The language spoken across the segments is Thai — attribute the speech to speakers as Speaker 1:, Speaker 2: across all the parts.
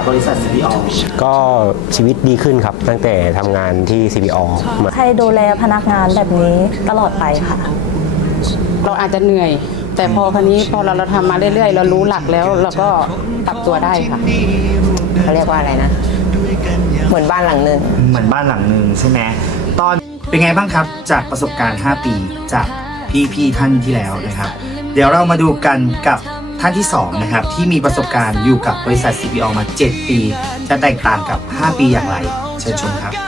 Speaker 1: บริษัท CPO
Speaker 2: ก็ชีวิตดีขึ้นครับตั้งแต่ทำงานที่ CPO
Speaker 3: ให้ดูแลพนักงานแบบนี้ตลอดไปค่ะ
Speaker 4: เราอาจจะเหนื่อยแต่พอเราทำมาเรื่อยๆเรารู้หลักแล้วเราก็ปรับตัวได้ค่ะ
Speaker 5: เขาเรียกว่าอะไรนะเหมือนบ้านหลังหนึ่ง
Speaker 1: ใช่ไหมตอนเป็นไงบ้างครับจากประสบการณ์5ปีจากพี่ท่านที่แล้วนะครับเดี๋ยวเรามาดูกันกับท่านที่2นะครับที่มีประสบการณ์อยู่กับบริษัท CPO มา7ปีจะแตกต่างกับ5ปีอย่างไรเชิญชมครับ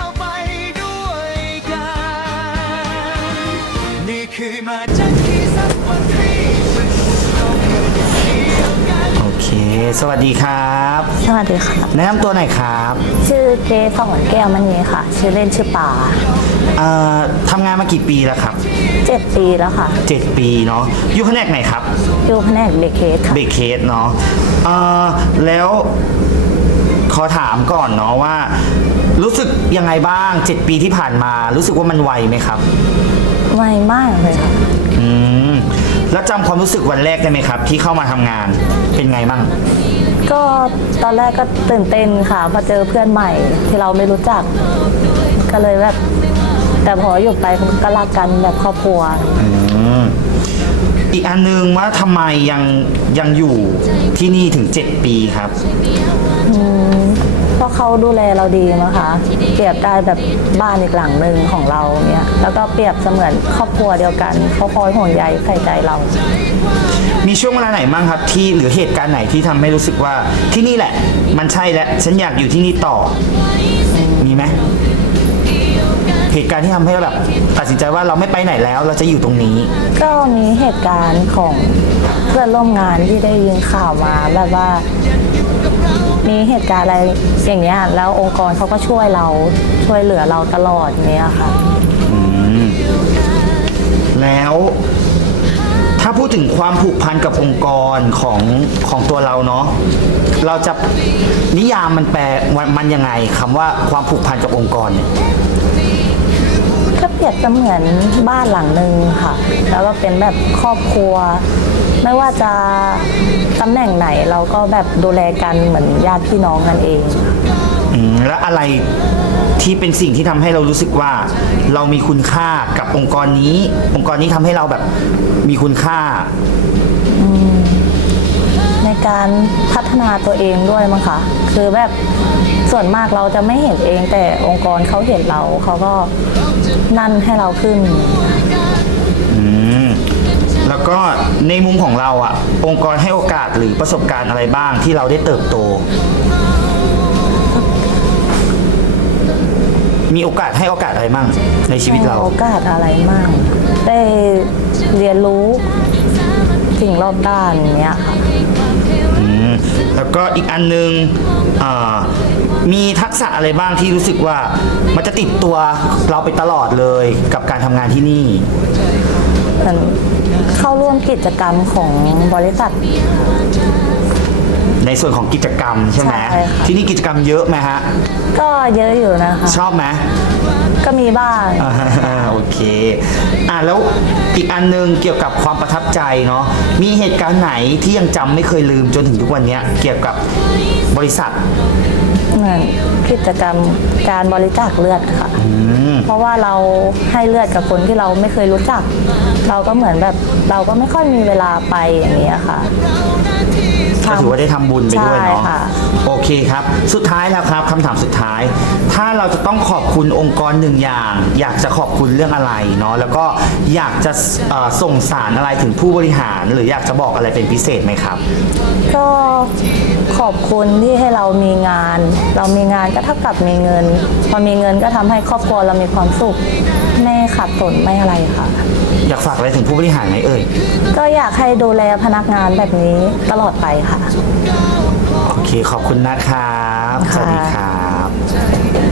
Speaker 1: โอเคสวัสดีครับ
Speaker 3: สวัสดีค่ะ
Speaker 1: แนะนำตัวหน่อยครับ
Speaker 3: ชื่อเจสอนแก้วมณีค่ะชื่อเล่นชื่อป่า
Speaker 1: ทำงานมากี่ปีแล้วครับ
Speaker 3: 7 ปีแล้วค่ะ
Speaker 1: 7 ปีเนาะอยู่แผนกไหนครับ
Speaker 3: อยู่แผนกเบเคสค่ะ
Speaker 1: เบเคสเนาะแล้วขอถามก่อนเนาะว่ารู้สึกยังไงบ้าง7 ปีที่ผ่านมารู้สึกว่ามันไวไหมครับ
Speaker 3: ไวมากเลยค่ะ
Speaker 1: แล้วจำความรู้สึกวันแรกได้ไหมครับที่เข้ามาทำงานเป็นไงบ้าง
Speaker 3: ก็ตอนแรกก็ตื่นเต้นค่ะพอเจอเพื่อนใหม่ที่เราไม่รู้จักก็เลยแบบแต่พออยู่ไปก็รักกันแบบครอบครัว
Speaker 1: อีกอันนึงว่าทำไมยังอยู่ที่นี่ถึง7 ปีครับ
Speaker 3: เพราะเขาดูแลเราดีมั้งคะเปรียบได้แบบบ้านอีกหลังหนึ่งของเราเนี่ยแล้วก็เปรียบเสมือนครอบครัวเดียวกันเขาคอยห่วงใยใส่ใจเรา
Speaker 1: มีช่วงเวลาไหนบ้างครับที่หรือเหตุการณ์ไหนที่ทำให้รู้สึกว่าที่นี่แหละมันใช่แล้วฉันอยากอยู่ที่นี่ต่อมีไหมเหตุการณ์ที่ทำให้แบบตัดสินใจว่าเราไม่ไปไหนแล้วเราจะอยู่ตรงนี้
Speaker 3: ก็มีเหตุการณ์ของเพื่อนร่วมงานที่ได้ยินข่าวมาแบบว่ามีเหตุการณ์อะไรอย่างเงี้ยแล้วองค์กรเขาก็ช่วยเหลือเราตลอดเนี้ยค่ะ
Speaker 1: แล้วถ้าพูดถึงความผูกพันกับองค์กรของตัวเราเนาะเราจะนิยามมันแปลมันยังไงคำว่าความผูกพันกับองค์กรเนี่ย
Speaker 3: ก็เปรียบเสมือนบ้านหลังหนึ่งค่ะแล้วก็เป็นแบบครอบครัวไม่ว่าจะตำแหน่งไหนเราก็แบบดูแลกันเหมือนญาติพี่น้องกันเอง
Speaker 1: แล้วอะไรที่เป็นสิ่งที่ทำให้เรารู้สึกว่าเรามีคุณค่ากับองค์กรนี้ทำให้เราแบบมีคุณค่า
Speaker 3: ในการพัฒนาตัวเองด้วยมั้งคะคือแบบส่วนมากเราจะไม่เห็นเองแต่องค์กรเขาเห็นเราเขาก็นั่นให้เราขึ้น
Speaker 1: แล้วก็ในมุมของเราอ่ะองค์กรให้โอกาสหรือประสบการณ์อะไรบ้างที่เราได้เติบโตมีโอกาสให้โอกาสอะไรบ้างในชีวิตเรา
Speaker 3: โอกาสอะไรมั่งได้เรียนรู้สิ่งรอบด้านเนี้ยค่ะ
Speaker 1: แล้วก็อีกอันนึงมีทักษะอะไรบ้างที่รู้สึกว่ามันจะติดตัวเราไปตลอดเลยกับการทำงานที่นี่
Speaker 3: เข้าร่วมกิจกรรมของบริษัท
Speaker 1: ในส่วนของกิจกรรมใช่ไหมที่นี่กิจกรรมเยอะไหมฮะ
Speaker 3: ก็เยอะอยู่นะคะ
Speaker 1: ชอบไหม
Speaker 3: ก็มีบ้าง
Speaker 1: โอเคแล้วอีกอันนึงเกี่ยวกับความประทับใจเนาะมีเหตุการณ์ไหนที่ยังจำไม่เคยลืมจนถึงทุกวันนี้เกี่ยวกับบริษัท
Speaker 3: กิจกรรมการบริจาคเลือดค่ะเพราะว่าเราให้เลือดกับคนที่เราไม่เคยรู้จักเราก็เหมือนแบบเราก็ไม่ค่อยมีเวลาไปอย่างนี้ค่ะ
Speaker 1: ก็ถือว่าได้ทำบุญไปด้วยเนาะโอเคครับสุดท้ายแล้วครับคำถามสุดท้ายถ้าเราจะต้องขอบคุณองค์กรหนึ่งอย่างอยากจะขอบคุณเรื่องอะไรเนาะแล้วก็อยากจะส่งสารอะไรถึงผู้บริหารหรืออยากจะบอกอะไรเป็นพิเศษไหมครับ
Speaker 3: ก็ขอบคุณที่ให้เรามีงานก็เท่ากับมีเงินพอมีเงินก็ทำให้ครอบครัวเรามีความสุขไม่ขาดสนไม่อะไรค่ะ
Speaker 1: อยากฝากอะไรถึงผู้บริหารไหมเอ่ย
Speaker 3: ก็อยากให้ดูแลพนักงานแบบนี้ตลอดไปค่ะ
Speaker 1: โอเคขอบคุณนะครับสวัสดีครับ